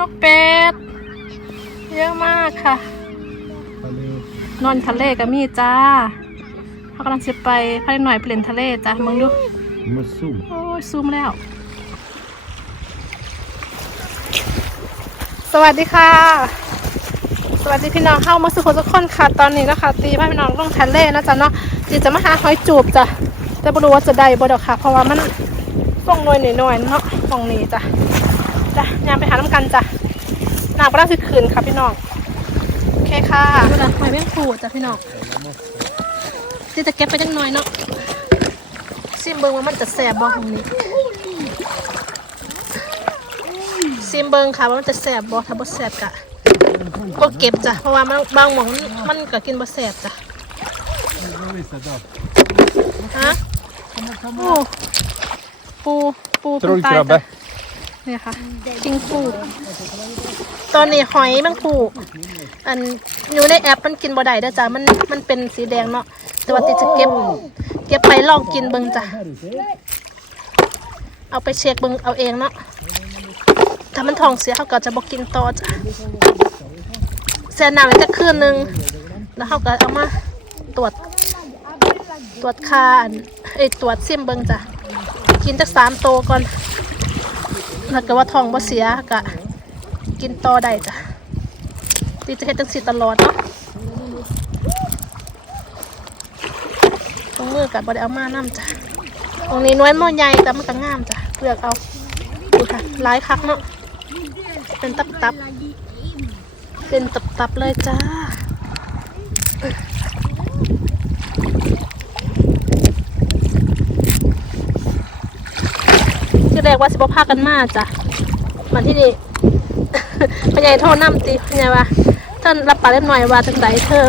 นกเป็ด เยอะมากค่ะ ทะเลนอนทะเลก็มีจ้าเขากำลังจะไปพาเด็กหน่อยไปเล่นทะเลจ้ะมึงดู มาซุ่มโอ้ยซูมแล้ว สวัสดีค่ะ สวัสดีพี่น้องเข้ามาสุขทุกคนค่ะตอนนี้นะคะ ตีพาพี่น้องลงทะเลนะจ๊ะเนาะจีจะมาหาหอยจูบจ้ะแต่ไม่รู้ว่าจะได้บ่ดอกค่ะ เพราะว่ามันส่งหน่วยหน่อยๆเนาะมองนี้จ้ะ จ้ะยามไปหาน้ำกันจ้ะน้ำก็ได้สิคืนค่ะพี่น้องโอเคค่ะดูนะหอยแมงปูจ้ะพี่น้องจีจะเก็บไปจังหน่อยเนาะซิมเบิงว่ามันจะแสบบ่ของนี้ซิมเบิงค่ะว่ามันจะแสบบ่ถ้าบ่แสบกะก็เก็บจ้ะเพราะว่ามันบางหมองมันมันก็กินบ่แสบจ้ะฮะโอ้ปูปูเป็นตายจ้ะเนี่ยค่ะคิงปูตอนนี้หอยแมงปูอันอยู่ในแอปมันกินบ่ได้เด้อจ้ะมันมันเป็นสีแดงเนาะแต่ว่าติจะเก็บ เก็บไปลองกินเบิ่งจ้ะเอาไปเช็คเบิ่งเอาเองเนาะถ้ามันท้องเสียเขาก็จะบอกกินต่อจ้ะแช่น้ำไว้จะคืนหนึงแล้วเขาก็เอามาตรวจ ตรวจคาอันเอ้ยตรวจซิมเบิ่งจ้ะกินจักสามโตวก่อน ถ้าเกิดว่าท้องบ่เสียก็กินต่อได้จ้ะตีจะเฮ็ดจังสิตลอดเนาะตรงมือกับบไดเอามาน้ำจ้ะตรงนี้น้อยมอใหญ่แต่มันก็งามจ้ะเลือกเอาดูค่ะหลายคักเนาะเป็นตับตับๆเป็นตับตับๆเลยจ้า รกว่าสิบพากันมาจ้ะมาที่นี่พญายโทษน้ำตีพญายว่าท่านรับปากเล็กหน่อยว่าจังไดเธอ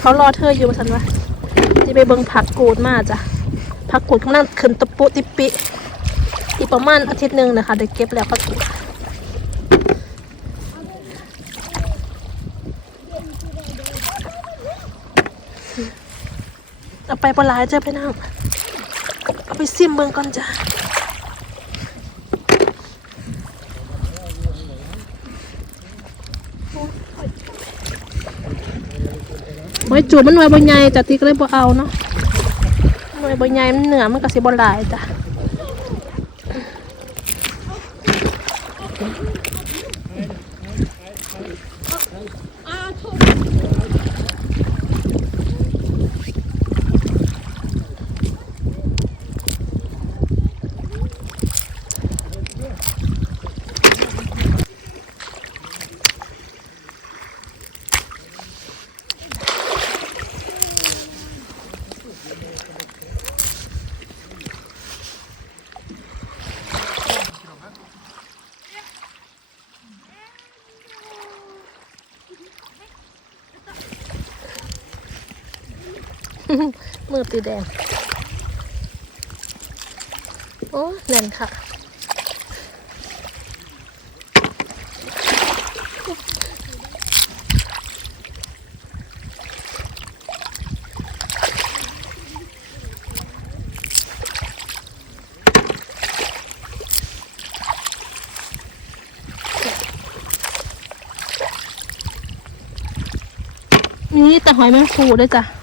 เขารอเธออยู่สันว่าที่ไปเบิ่งผักกูดมาจ้ะผักกูดกำลังขึ้นตะปุติปิอีกประมาณอาทิตย์หนึ่งนะคะเดี๋ยวเก็บแล้วผักกูดเอาไปปลายเจ้าไปนั่งเอาไปซิมเบิ่งก่อนจ้ะ ไว้จูบมันหน่วยบนใหญ่จ้ะตีก็เลยบ่เอาเนาะหน่วยบนใหญ่มันเหนือมันก็สิบ่หลายจ้ะ มือตีแดง โอ้แน่นค่ะ นี่แต่หอยแมงฟูด้วยจ้ะ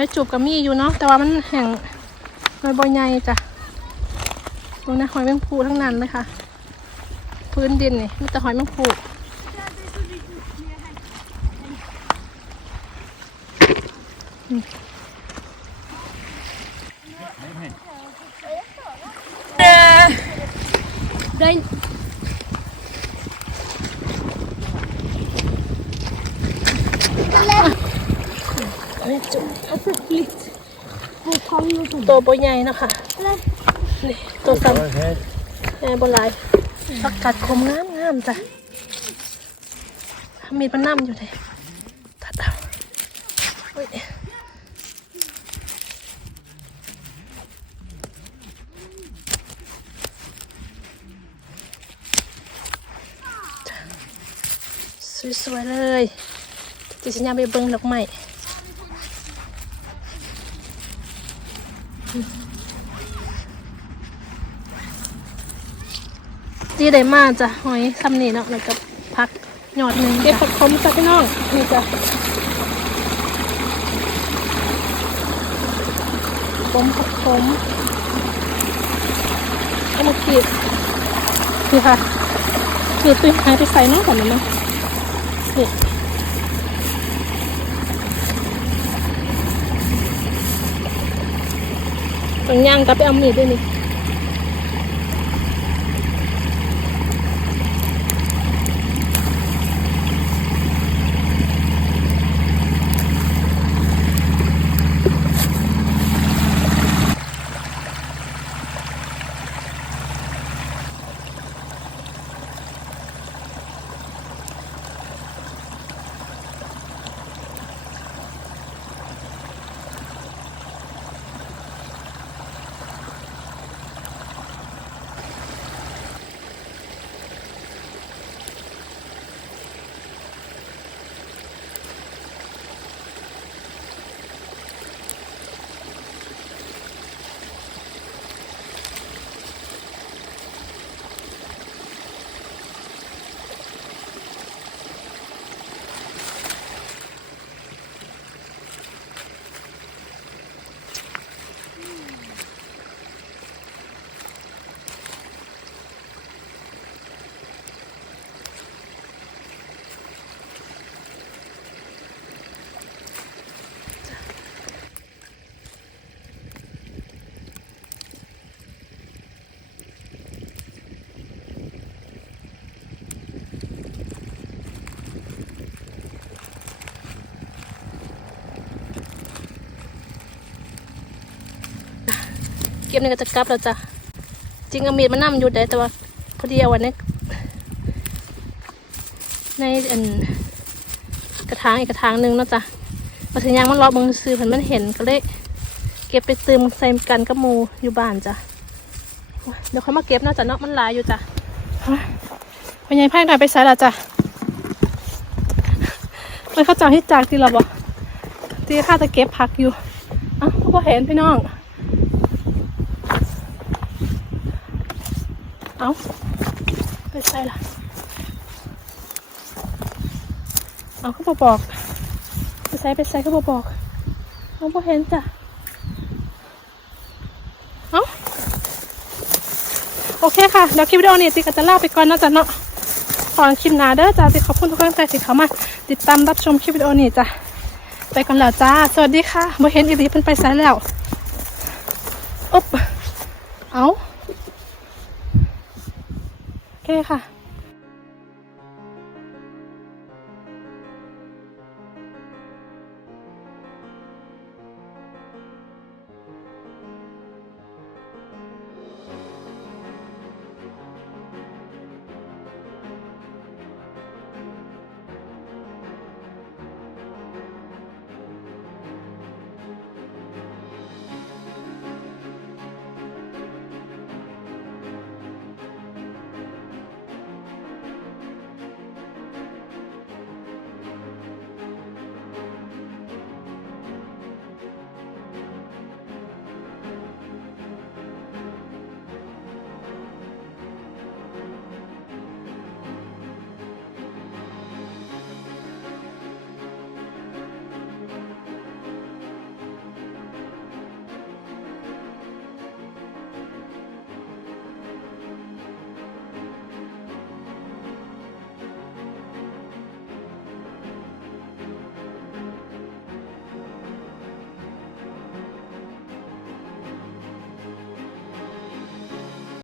หอยจูบกับมีอยู่เนาะแต่ว่ามันแห้งหอยบอยใหญ่จ้ะดูนะหอยแมงภูทั้งนั้นเลยค่ะ พื้นดินนี่มีแต่หอยแมงภูนี่ได้ เลยจุ๊บเอาสุดลิ้นบุคลองอยู่ตัวโบใหญ่นะคะนี่ตัวซ้ำแม่บหลายผักกัดคมงามงามจ้ะมีดมันน้ำอยู่เลยตัดเอาเฮ้ยสวยๆเลยจิสัญญาไปเบิ้งดอกไม้ จีได้มาจ้ะหอยซ้ำนี่เนาะแล้วก็พักหยอดหนึ่งเก็บผักขมจ้ะพี่น้องนี่จ้ะขมผักขมเอามาขีดนี่ค่ะขีดตุ้ยหายไปใส่น้องก่อนนะเนาะนี่ต้องย่างกลับไปเอามีดด้วยนี่ เก็บนี่ก็จะกลับแล้วจ้ะจริงอมีดมันนั่อยู่ได้แต่ว่าพอดีเอาไว้ในในอันกระถางอีกกระถางหนึ่งเนาะจ้ะพอถึงยางมันรอบมึงซื้อเพิ่นมันเห็นก็เลยเก็บไปตืมใส่กันกับมูอยู่บ้านจ้ะเดี๋ยวเขามาเก็บเนาะจ้ะเนาะมันลายอยู่จ้ะพยายพ่ายหน่อยไปใส่ละจ้ะเลยเขาจ้าที่จากที่เราบอกที่ข้าจะเก็บผักอยู่อ้าวเขาก็เห็นพี่น้อง เอาไปใส่ละเอาเขาบอบอกไปใส่ไปใส่เขาบอบอกเขาบอเห็นจ้ะเอาโอเคค่ะเดี๋ยวคลิปวิดีโอนี้ติกจะลาไปก่อนนะจ๊ะเนาะขอคลิปหนาเด้อจ้าติขอบคุณทุกคนใจที่เขามาติดตามรับชมคลิปวิดีโอนี้จ้ะไปก่อนแล้วจ้า สวัสดีค่ะบ่เห็นอีหลีเพิ่นไปใส่แล้วอุ๊บเอา เคค่ะ